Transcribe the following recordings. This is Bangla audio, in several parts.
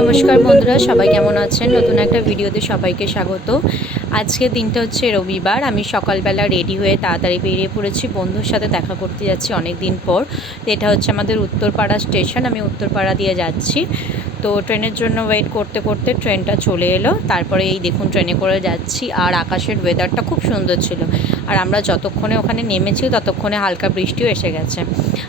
নমস্কার বন্ধুরা, সবাই কেমন আছেন? নতুন একটা ভিডিওতে সবাইকে স্বাগত। আজকে দিনটা হচ্ছে রবিবার, আমি সকালবেলা রেডি হয়ে তাড়াতাড়ি বেরিয়ে পড়েছি, বন্ধুর সাথে দেখা করতে যাচ্ছি অনেক দিন পর এটা হচ্ছে আমাদের উত্তরপাড়া স্টেশন, আমি উত্তরপাড়া দিয়ে যাচ্ছি। তো ট্রেনের জন্য ওয়েট করতে করতে ট্রেনটা চলে এলো। তারপরে এই দেখুন ট্রেনে করে যাচ্ছি আর আকাশের ওয়েদারটা খুব সুন্দর ছিল। আর আমরা যতক্ষণে ওখানে নেমেছি ততক্ষণে হালকা বৃষ্টিও এসে গেছে।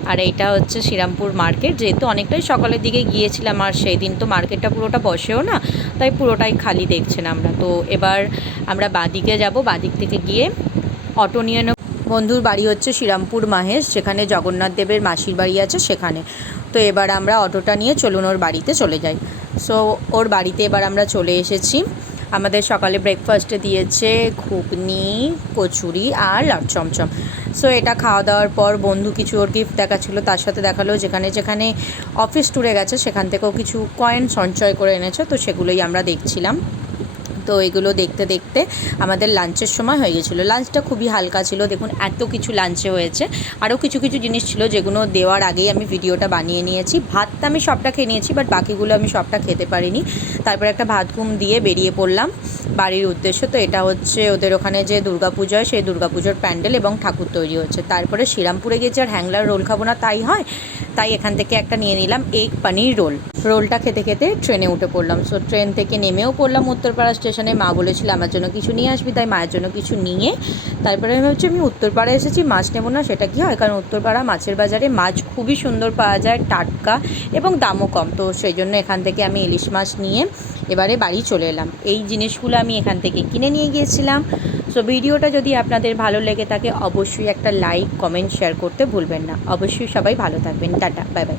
আর এইটা হচ্ছে শ্রীরামপুর মার্কেট। যেহেতু অনেকটাই সকালের দিকে গিয়েছিলাম আর সেই দিন তো মার্কেটটা পুরোটা বসেও না, তাই পুরোটাই খালি দেখছেন আমরা। তো এবার আমরা বাদিকে যাব। বাদিক থেকে গিয়ে অটো নিয়ে বন্ধুর বাড়ি হচ্ছে শ্রীরামপুর মাহেশ, যেখানে জগন্নাথ দেবের মাসির বাড়ি আছে সেখানে। তো এবার আমরা অটোটা নিয়ে চলুন ওর বাড়িতে চলে যাই। সো ওর বাড়িতে এবার আমরা চলে এসেছি। আমাদের সকালে ব্রেকফাস্টে দিয়েছে ঘুগনি, কচুরি আর লাট চমচম। সো এটা খাওয়া দাওয়ার পর বন্ধু কিছু ওর গিফট দেখাচ্ছিলো, তার সাথে দেখাল যেখানে যেখানে অফিস ট্যুরে গেছে, সেখান থেকেও কিছু কয়েন সঞ্চয় করে এনেছে, তো সেগুলোই আমরা দেখছিলাম। তো এগুলো দেখতে দেখতে আমাদের লাঞ্চের সময় হয়ে গেছিল। লাঞ্চটা খুবই হালকা ছিল, দেখুন এত কিছু লাঞ্চে হয়েছে। আরও কিছু কিছু জিনিস ছিল যেগুলো দেওয়ার আগেই আমি ভিডিওটা বানিয়ে নিয়েছি। ভাতটা আমি সবটা খেয়ে নিয়েছি বাট বাকিগুলো আমি সবটা খেতে পারিনি। তারপর একটা ভাত ঘুম দিয়ে বেরিয়ে পড়লাম বাড়ির উদ্দেশ্য। তো এটা হচ্ছে ওদের ওখানে যে দুর্গাপুজো হয়, সেই দুর্গাপুজোর প্যান্ডেল এবং ঠাকুর তৈরি হচ্ছে। তারপরে শ্রীরামপুরে গিয়ে যে আর হ্যাংলার রোল খাব না তাই হয়। তাই এখান থেকে একটা নিয়ে নিলাম এগ পানির রোল রোলটা খেতে খেতে ট্রেনে উঠে পড়লাম। সো ট্রেন থেকে নেমেও পড়লাম উত্তরপাড়া স্টেশনে মা বলেছিল, আমার জন্য কিছু নিয়ে আসবি? তাই মায়ের জন্য কিছু নিয়ে তারপরে আমি ভাবছি, আমি উত্তরপাড়া এসেছি, মাছ নেব না, সেটা কি হয়? কারণ উত্তরপাড়া মাছের বাজারে মাছ খুবই সুন্দর পাওয়া যায়, টাটকা এবং দামও কম। তো সেই জন্য এখান থেকে আমি ইলিশ মাছ নিয়ে এবারে বাড়ি চলে এলাম। এই জিনিসগুলো আমি এখান থেকে কিনে নিয়ে গিয়েছিলাম। সো ভিডিওটা যদি আপনাদের ভালো লেগে থাকে, অবশ্যই একটা লাইক কমেন্ট শেয়ার করতে ভুলবেন না। অবশ্যই সবাই ভালো থাকবেন। Tata bye bye